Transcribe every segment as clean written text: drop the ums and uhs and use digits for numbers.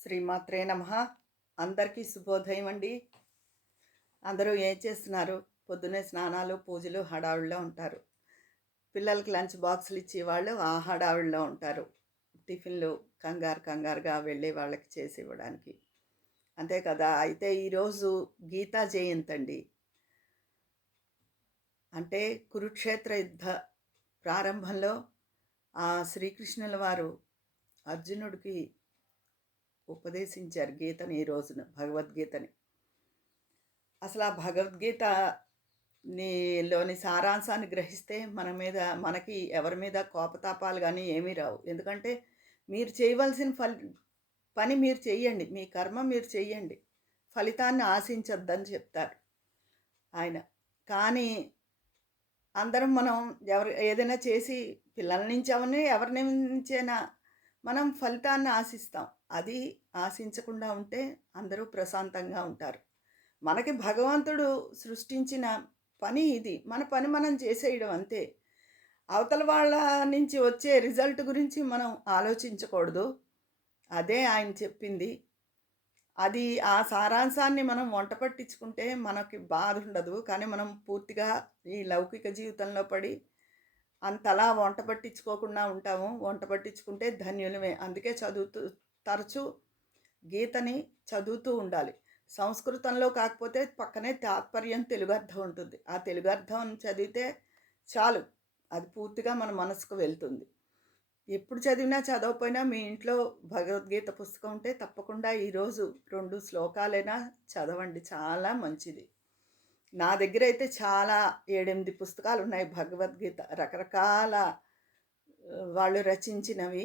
శ్రీమాత్రే నమః. అందరికీ శుభోదయం అండి. అందరూ ఏం చేస్తున్నారు? పొద్దున్నే స్నానాలు, పూజలు హడావుడిలో ఉంటారు. పిల్లలకి లంచ్ బాక్సులు ఇచ్చేవాళ్ళు ఆ హడావుడిలో ఉంటారు. టిఫిన్‌లు కంగారుగా వెళ్ళే వాళ్ళకి చేసి ఇవ్వడానికి. అంతే కదా! అయితే ఈరోజు గీతా జయంతి అండి. అంటే కురుక్షేత్ర యుద్ధ ప్రారంభంలో శ్రీకృష్ణుల వారు అర్జునుడికి ఉపదేశించారు గీతని ఈ రోజున భగవద్గీతని. అసలు ఆ భగవద్గీత లోని సారాంశాన్ని గ్రహిస్తే మనకి ఎవరి మీద కోపతాపాలు గానీ ఏమీ రావు. ఎందుకంటే మీరు చేయవలసిన పని మీరు చెయ్యండి. మీ కర్మ మీరు చెయ్యండి. ఫలితాన్ని ఆశించొద్దని చెప్తారు ఆయన. కానీ మనం ఏదైనా చేసి పిల్లల నుంచి అవని ఎవరి నుంచైనా మనం ఫలితాన్ని ఆశిస్తాం. అది ఆశించకుండా ఉంటే అందరూ ప్రశాంతంగా ఉంటారు. మనకి భగవంతుడు సృష్టించిన పని ఇది. మన పని మనం చేసేయడం అంతే. అవతల వాళ్ళ నుంచి వచ్చే రిజల్ట్ గురించి మనం ఆలోచించకూడదు. అదే ఆయన చెప్పింది. అది ఆ సారాంశాన్ని మనం వంట పట్టించుకుంటే మనకి బాధుండదు. కానీ మనం పూర్తిగా ఈ లౌకిక జీవితంలో పడి అంతలా వంట పట్టించుకోకుండా ఉంటాము. వంట పట్టించుకుంటే ధన్యులమే. అందుకే తరచూ గీతని చదువుతూ ఉండాలి. సంస్కృతంలో కాకపోతే పక్కనే తాత్పర్యం తెలుగు అర్థం ఉంటుంది. ఆ తెలుగు అర్థం చదివితే చాలు. అది పూర్తిగా మన మనసుకు వెళ్తుంది. ఎప్పుడు చదివినా చదవకపోయినా మీ ఇంట్లో భగవద్గీత పుస్తకం ఉంటే తప్పకుండా ఈరోజు 2 శ్లోకాలైనా చదవండి. చాలా మంచిది. నా దగ్గరైతే చాలా 7, 8 పుస్తకాలున్నాయి భగవద్గీత. రకరకాల వాళ్ళు రచించినవి.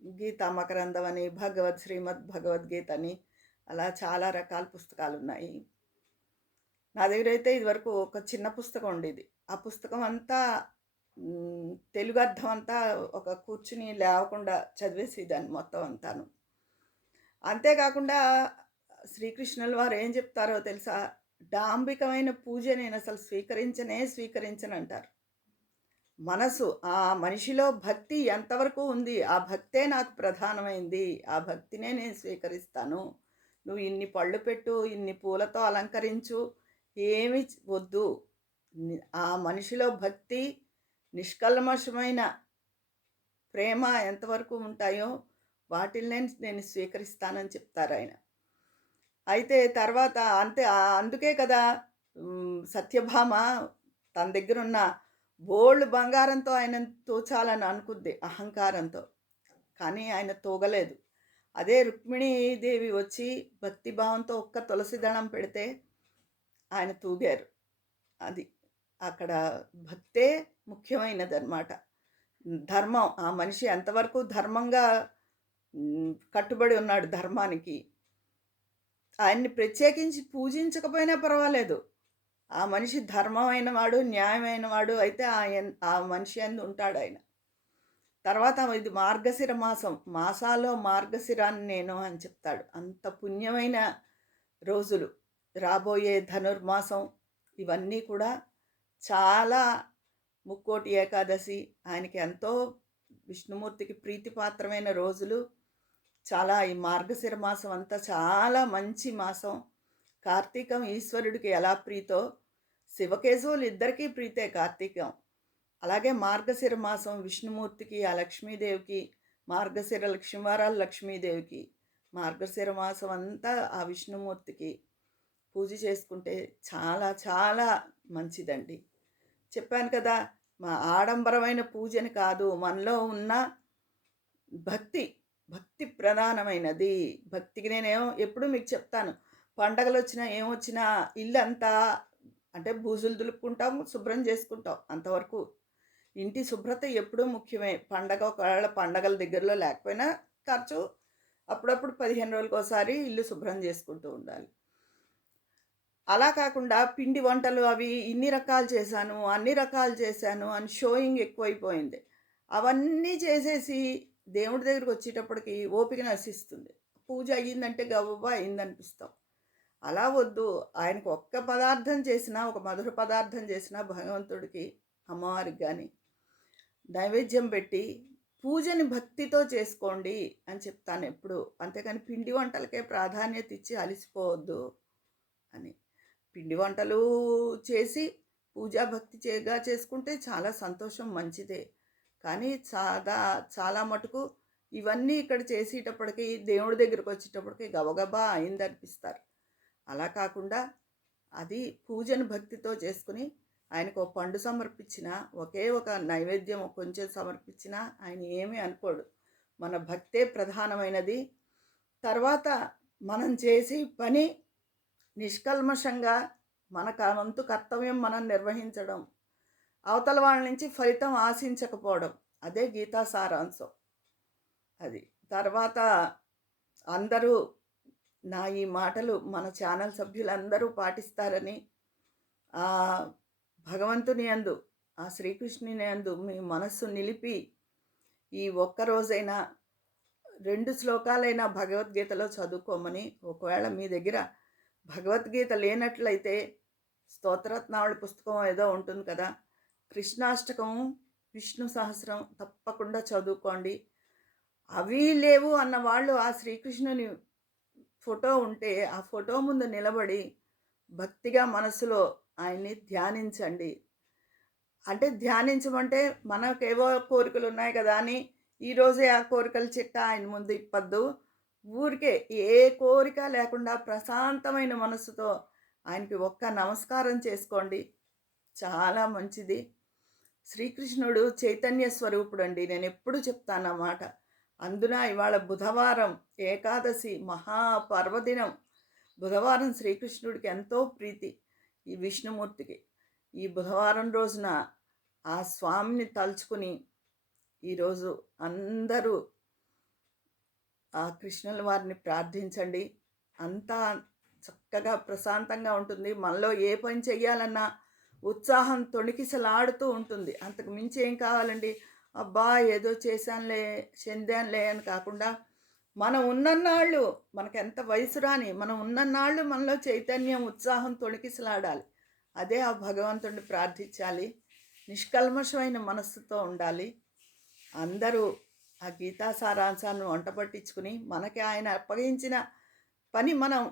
గీతా మకరందం అని, శ్రీమద్ భగవద్గీత అని అలా చాలా రకాల పుస్తకాలున్నాయి. నా దగ్గరైతే ఇదివరకు ఒక చిన్న పుస్తకం ఉండేది. ఆ పుస్తకం అంతా తెలుగు అర్థం అంతా ఒక కూర్చుని లేవకుండా చదివేసేదాన్ని మొత్తం అంతాను. అంతేకాకుండా శ్రీకృష్ణుల వారు ఏం చెప్తారో తెలుసా? డాంబికమైన పూజ నేనసలు స్వీకరించనంటారు. మనసు ఆ మనిషిలో భక్తి ఎంతవరకు ఉంది? ఆ భక్తే నాకు ప్రధానమైంది. ఆ భక్తినే నేను స్వీకరిస్తాను. నువ్వు ఇన్ని పళ్ళు పెట్టు, ఇన్ని పూలతో అలంకరించు, ఏమి వద్దు. ఆ మనిషిలో భక్తి, నిష్కల్మషమైన ప్రేమ ఎంతవరకు ఉంటాయో వాటిల్నే నేను స్వీకరిస్తానని చెప్తారాయన. అయితే తర్వాత అందుకే కదా సత్యభామ తన దగ్గరున్న బోలెడు బంగారంతో ఆయనను తూచాలని అనుకుంది అహంకారంతో. కానీ ఆయన తూగలేదు. అదే రుక్మిణీదేవి వచ్చి భక్తిభావంతో ఒక్క తులసి దళం పెడితే ఆయన తూగారు. అది. అక్కడ భక్తే ముఖ్యమైనదనమాట. ధర్మం ఆ మనిషి ఎంతవరకు ధర్మంగా కట్టుబడి ఉన్నాడు ధర్మానికి. ఆయన్ని ప్రత్యేకించి పూజించకపోయినా పర్వాలేదు. ఆ మనిషి ధర్మమైన వాడు, న్యాయమైన వాడు అయితే ఆ మనిషి యందు ఉంటాడాయన. తర్వాత ఇది మార్గశిర మాసం. మాసాల్లో మార్గశిరాన్ని నేను అని చెప్తాడు. అంత పుణ్యమైన రోజులు. రాబోయే ధనుర్మాసం ఇవన్నీ కూడా చాలా ముక్కోటి ఏకాదశి ఆయనకి ఎంతో విష్ణుమూర్తికి ప్రీతిపాత్రమైన రోజులు. చాలా ఈ మార్గశిర మాసం అంతా చాలా మంచి మాసం. కార్తీకం ఈశ్వరుడికి ఎలా ప్రీతో శివకేశవులు ఇద్దరికీ ప్రీతే కార్తీకం. అలాగే మార్గశిర మాసం విష్ణుమూర్తికి, ఆ లక్ష్మీదేవికి, మార్గశిర లక్ష్మీవారాలు లక్ష్మీదేవికి, మార్గశిర మాసం అంతా ఆ విష్ణుమూర్తికి పూజ చేసుకుంటే చాలా చాలా మంచిదండి. చెప్పాను కదా! ఆడంబరమైన పూజని కాదు, మనలో ఉన్న భక్తి, భక్తి ప్రధానమైనది. భక్తికి నేనేమో ఎప్పుడూ మీకు చెప్తాను. పండగలొచ్చినా, ఏమొచ్చినా ఇల్లంతా అంటే బూజులు దులుపుకుంటాం, శుభ్రం చేసుకుంటాం అంతవరకు. ఇంటి శుభ్రత ఎప్పుడూ ముఖ్యమే. ఒకవేళ పండగల దగ్గరలో లేకపోయినా తరచూ అప్పుడప్పుడు 15 రోజులకోసారి ఇల్లు శుభ్రం చేసుకుంటూ ఉండాలి. అలా కాకుండా పిండి వంటలు అవి ఇన్ని రకాలు చేశాను, అన్ని రకాలు చేశాను అని షోయింగ్ ఎక్కువైపోయింది. అవన్నీ చేసేసి దేవుడి దగ్గరికొచ్చేటప్పటికి ఓపిక నశిస్తుంది. పూజ అయ్యిందంటే గబగబా అయిందనిపిస్తాం. అలా వద్దు. ఆయనకు ఒక్క పదార్థం చేసినా, ఒక మధుర పదార్థం చేసినా భగవంతుడికి, అమ్మవారికి గాని నైవేద్యం పెట్టి పూజని భక్తితో చేసుకోండి అని చెప్తాను ఎప్పుడు. అంతేగాని పిండి వంటలకే ప్రాధాన్యత ఇచ్చి అలిసిపోవద్దు అని. పిండి వంటలు చేసి పూజా భక్తి చేసుకుంటే చాలా సంతోషం, మంచిదే. కానీ చాలా మటుకు ఇవన్నీ ఇక్కడ చేసేటప్పటికి దేవుడి దగ్గరకొచ్చేటప్పటికి గబగబా అయిందనిపిస్తారు. అలా కాకుండా అది పూజను భక్తితో చేసుకుని ఆయనకు ఓ పండు సమర్పించినా, ఒకే ఒక నైవేద్యం కొంచెం సమర్పించినా ఆయన ఏమీ అనుకోడు. మన భక్తే ప్రధానమైనది. తర్వాత మనం చేసే పని నిష్కల్మషంగా మన వంతు కర్తవ్యం మనం నిర్వహించడం. అవతల వాళ్ళ నుంచి ఫలితం ఆశించకపోవడం. అదే గీతా సారాంశం. అది. తర్వాత అందరూ నా ఈ మాటలు మన ఛానల్ సభ్యులందరూ పాటిస్తారని, భగవంతుని యందు, ఆ శ్రీకృష్ణుని యందు మీ మనస్సు నిలిపి ఈ ఒక్క రోజైనా 2 శ్లోకాలైనా భగవద్గీతలో చదువుకోమని, ఒకవేళ మీ దగ్గర భగవద్గీత లేనట్లయితే స్తోత్రరత్నావళి పుస్తకం ఏదో ఉంటుంది కదా, కృష్ణాష్టకం, విష్ణు సహస్రం తప్పకుండా చదువుకోండి. అవి లేవు అన్న వాళ్ళు ఆ శ్రీకృష్ణుని ఫోటో ఉంటే ఆ ఫోటో ముందు నిలబడి భక్తిగా మనసులో ఆయన్ని ధ్యానించండి. అంటే ధ్యానించమంటే మనకేవో కోరికలు ఉన్నాయి కదా అని ఈరోజే ఆ కోరికల చిట్టా ఆయన ముందు ఇప్పద్దు. ఊరికే ఏ కోరిక లేకుండా ప్రశాంతమైన మనసుతో ఆయనకి ఒక్క నమస్కారం చేసుకోండి. చాలా మంచిది. శ్రీకృష్ణుడు చైతన్య స్వరూపుడండి. నేనెప్పుడూ చెప్తానన్నమాట. అందున ఇవాళ బుధవారం ఏకాదశి మహాపర్వదినం. బుధవారం శ్రీకృష్ణుడికి ఎంతో ప్రీతి ఈ విష్ణుమూర్తికి. ఈ బుధవారం రోజున ఆ స్వామిని తలుచుకుని ఈరోజు అందరూ ఆ కృష్ణుల వారిని ప్రార్థించండి. అంతా చక్కగా ప్రశాంతంగా ఉంటుంది. మనలో ఏ పని చెయ్యాలన్నా ఉత్సాహం తొణికిసలాడుతూ ఉంటుంది. అంతకు మించి ఏం కావాలండి? అబ్బా ఏదో చేశానులే, చెందానులే అని కాకుండా మనం ఉన్నన్నాళ్ళు మనకెంత వయసు రాని మనం ఉన్నన్నాళ్ళు మనలో చైతన్యం, ఉత్సాహం తొణికిసలాడాలి. అదే ఆ భగవంతుడిని ప్రార్థించాలి. నిష్కల్మషమైన మనస్సుతో ఉండాలి. అందరూ ఆ గీతా సారాంశాన్ని వంట పట్టించుకుని మనకి ఆయన అప్పగించిన పని మనం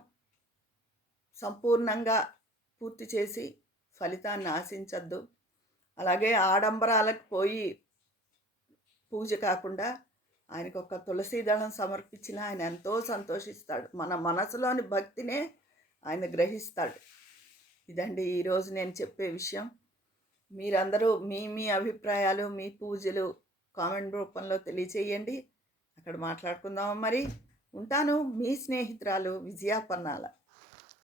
సంపూర్ణంగా పూర్తి చేసి ఫలితాన్ని ఆశించద్దు. అలాగే ఆడంబరాలకు పోయి పూజ కాకుండా ఆయనకు ఒక తులసి దళం సమర్పించిన ఆయన ఎంతో సంతోషిస్తాడు. మన మనసులోని భక్తినే ఆయన గ్రహిస్తాడు. ఇదండి ఈరోజు నేను చెప్పే విషయం. మీరందరూ మీ మీ అభిప్రాయాలు, మీ పూజలు కామెంట్ రూపంలో తెలియచేయండి. అక్కడ మాట్లాడుకుందామా మరి. ఉంటాను. మీ స్నేహితురాలు విజయ పన్నాల.